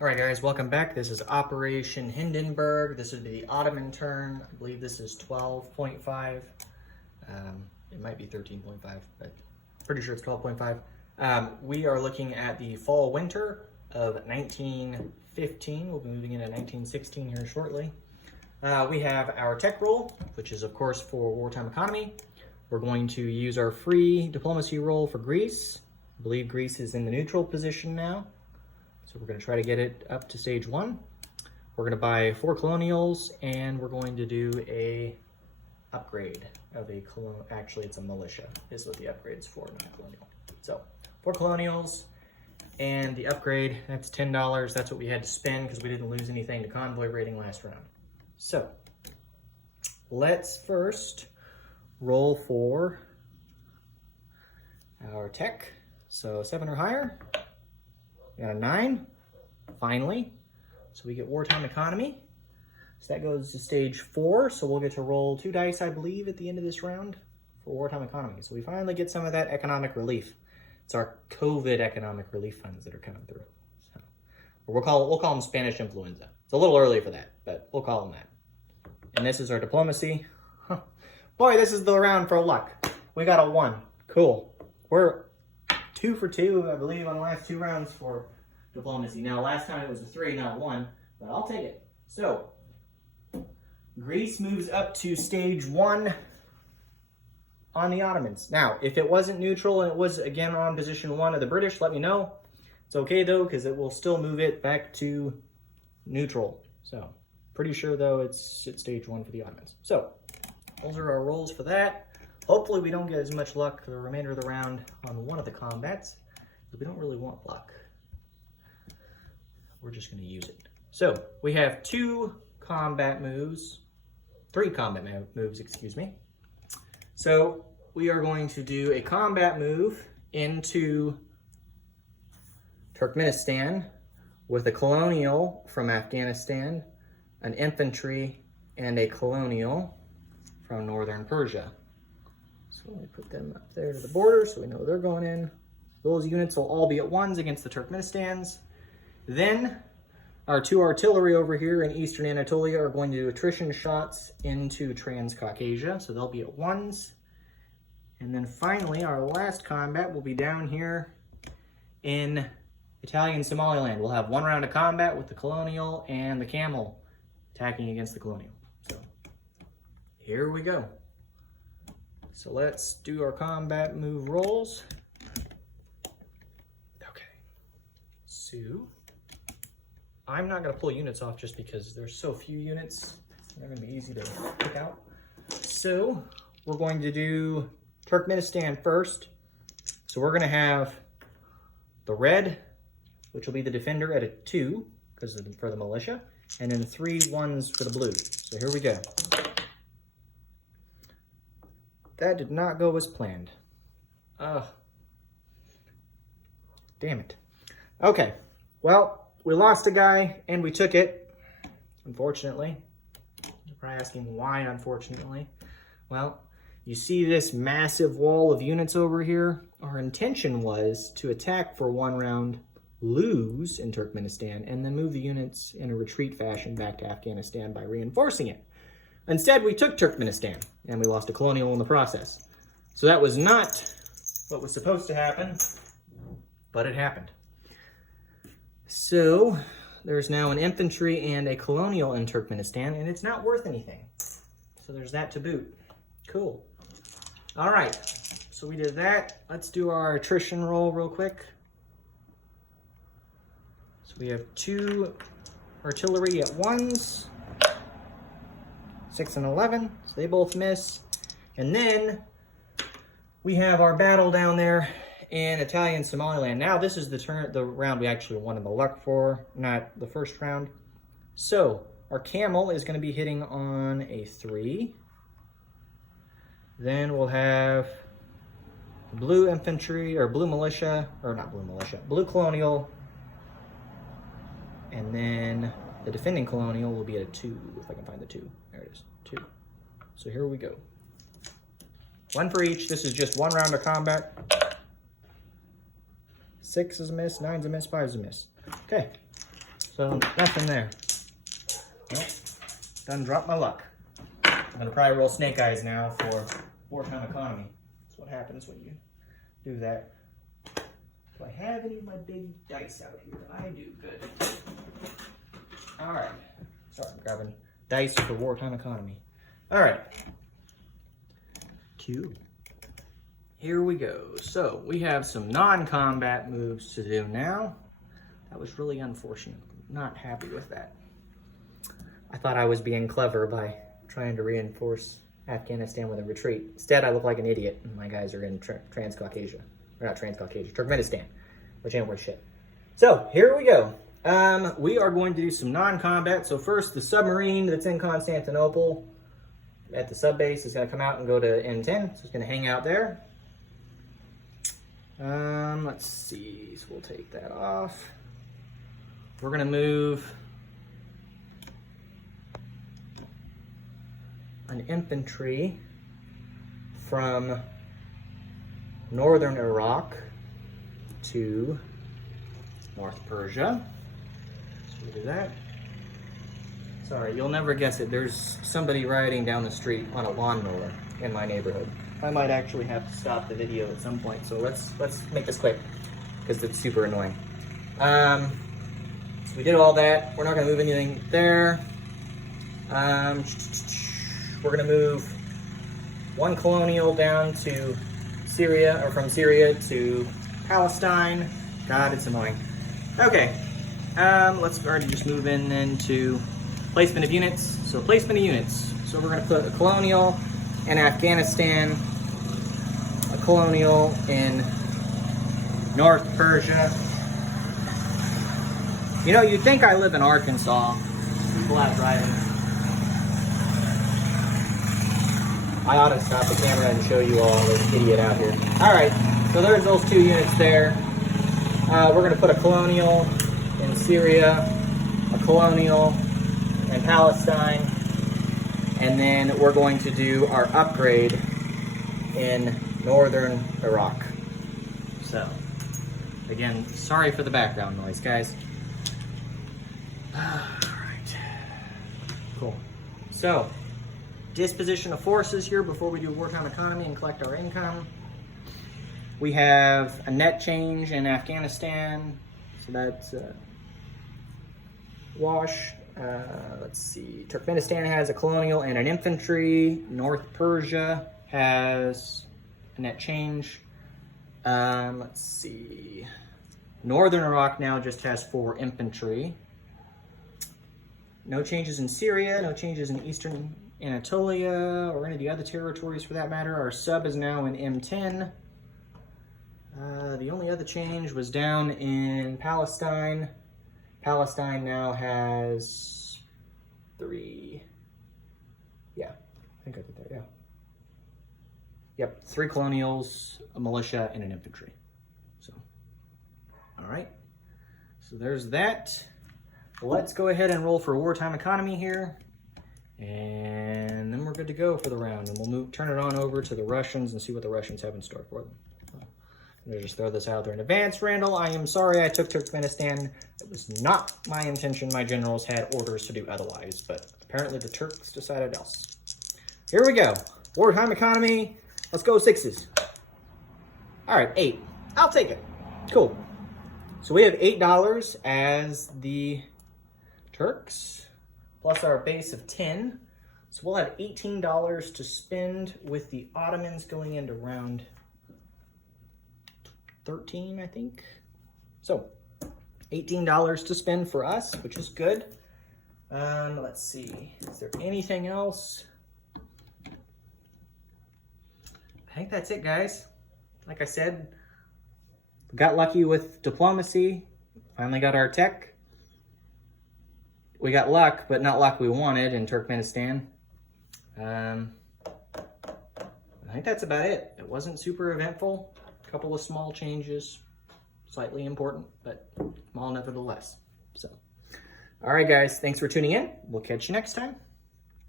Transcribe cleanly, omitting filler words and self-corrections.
All right, guys, welcome back. This is Operation Hindenburg. This would be the Ottoman turn. I believe this is 12.5. It might be 13.5, but pretty sure it's 12.5. We are looking at the fall-winter of 1915. We'll be moving into 1916 here shortly. We have our tech roll, which is, of course, for wartime economy. We're going to use our free diplomacy roll for Greece. I believe Greece is in the neutral position now. So we're going to try to get it up to stage 1. We're going to buy 4 colonials, and we're going to do a upgrade of a colonial. Actually, it's a militia is what the upgrade's for, not colonial. So 4 colonials and the upgrade, that's $10. That's what we had to spend because we didn't lose anything to convoy rating last round. So let's first roll for our tech. So 7 or higher. We got a 9, finally. So we get wartime economy. So that goes to stage 4. So we'll get to roll 2 dice, I believe, at the end of this round for wartime economy. So we finally get some of that economic relief. It's our COVID economic relief funds that are coming through. So we'll call them Spanish influenza. It's a little early for that, but we'll call them that. And this is our diplomacy. Huh. Boy, this is the round for luck. We got a 1. Cool. We're 2 for 2, I believe, on the last 2 rounds for diplomacy. Now, last time it was a 3, not a 1, but I'll take it. So, Greece moves up to stage 1 on the Ottomans. Now, if it wasn't neutral and it was, again, on position 1 of the British, let me know. It's okay, though, because it will still move it back to neutral. So, pretty sure, though, it's at stage 1 for the Ottomans. So, those are our rolls for that. Hopefully we don't get as much luck for the remainder of the round on one of the combats, because we don't really want luck. We're just going to use it. So we have 3 combat moves, excuse me. So we are going to do a combat move into Turkmenistan with a colonial from Afghanistan, an infantry, and a colonial from northern Persia. So let me put them up there to the border so we know they're going in. Those units will all be at 1s against the Turkmenistans. Then our 2 artillery over here in eastern Anatolia are going to do attrition shots into Transcaucasia. So they'll be at 1s. And then finally, our last combat will be down here in Italian Somaliland. We'll have 1 round of combat with the colonial and the camel attacking against the colonial. So here we go. So let's do our combat move rolls. Okay. So I'm not going to pull units off just because there's so few units. They're going to be easy to pick out. So we're going to do Turkmenistan first. So we're going to have the red, which will be the defender at a 2 because for the militia, and then 3 1s for the blue. So here we go. That did not go as planned. Damn it. Okay, well, we lost a guy and we took it, unfortunately. You're probably asking why, unfortunately. Well, you see this massive wall of units over here? Our intention was to attack for 1 round, lose in Turkmenistan, and then move the units in a retreat fashion back to Afghanistan by reinforcing it. Instead, we took Turkmenistan, and we lost a colonial in the process. So that was not what was supposed to happen, but it happened. So there's now an infantry and a colonial in Turkmenistan, and it's not worth anything. So there's that to boot. Cool. All right, so we did that. Let's do our attrition roll real quick. So we have 2 artillery at 1s. 6 and 11, so they both miss. And then we have our battle down there in Italian Somaliland. Now this is the round we actually wanted the luck for, not the first round. So our camel is going to be hitting on a 3. Then we'll have blue infantry, or blue militia, or not blue militia, blue colonial. And then the defending colonial will be at a 2, if I can find the 2. There it is, 2. So here we go. 1 for each. This is just 1 round of combat. 6 is a miss, 9's a miss, 5's a miss. Okay. So nothing there. Nope. Done dropped my luck. I'm gonna probably roll snake eyes now for wartime economy. That's what happens when you do that. Do I have any of my big dice out here? I do. Good. All right. Sorry, I'm grabbing dice for wartime economy. All right. Q. Here we go. So we have some non-combat moves to do now. That was really unfortunate. Not happy with that. I thought I was being clever by trying to reinforce Afghanistan with a retreat. Instead, I look like an idiot, and my guys are in Transcaucasia. Or not Transcaucasia, Turkmenistan, which ain't worth shit. So, here we go. We are going to do some non-combat. So first, the submarine that's in Constantinople at the sub base is going to come out and go to N10. So it's going to hang out there. Let's see. So we'll take that off. We're going to move an infantry from northern Iraq to North Persia. So we'll do that. Sorry, you'll never guess it. There's somebody riding down the street on a lawnmower in my neighborhood. I might actually have to stop the video at some point, so let's make this quick because it's super annoying. So we did all that. We're not going to move anything there. We're going to move one colonial down to Syria, or from Syria to Palestine. God, it's annoying. Okay, let's already just move in then to placement of units. So placement of units. So we're going to put a colonial in Afghanistan, a colonial in North Persia. You know, you'd think I live in Arkansas. People out driving. I ought to stop the camera and show you all this idiot out here. All right, so there's those two units there. We're going to put a colonial in Syria, a colonial in Palestine, and then we're going to do our upgrade in northern Iraq. So, again, sorry for the background noise, guys. All right, cool. So, disposition of forces here before we do wartime economy and collect our income. We have a net change in Afghanistan, so that's wash. Let's see, Turkmenistan has a colonial and an infantry. North Persia has a net change. Let's see, northern Iraq now just has 4 infantry. No changes in Syria, no changes in eastern Anatolia or any of the other territories for that matter. Our sub is now in M10. The only other change was down in Palestine. Palestine now has 3. Yeah, I think I did that, yeah. Yep, 3 colonials, a militia, and an infantry. So, all right. So there's that. Let's go ahead and roll for wartime economy here. And then we're good to go for the round. And we'll turn it on over to the Russians and see what the Russians have in store for them. I'm going to just throw this out there in advance, Randall. I am sorry I took Turkmenistan. It was not my intention. My generals had orders to do otherwise, but apparently the Turks decided else. Here we go. Wartime economy. Let's go 6s. All right, 8. I'll take it. Cool. So we have $8 as the Turks, plus our base of 10. So we'll have $18 to spend with the Ottomans going into round 13, I think. So $18 to spend for us, which is good. Let's see, is there anything else? I think that's it, guys. Like I said, got lucky with diplomacy. Finally got our tech. We got luck, but not luck we wanted in Turkmenistan. I think that's about it. It wasn't super eventful. A couple of small changes, slightly important, but small nevertheless. So, all right, guys, thanks for tuning in. We'll catch you next time.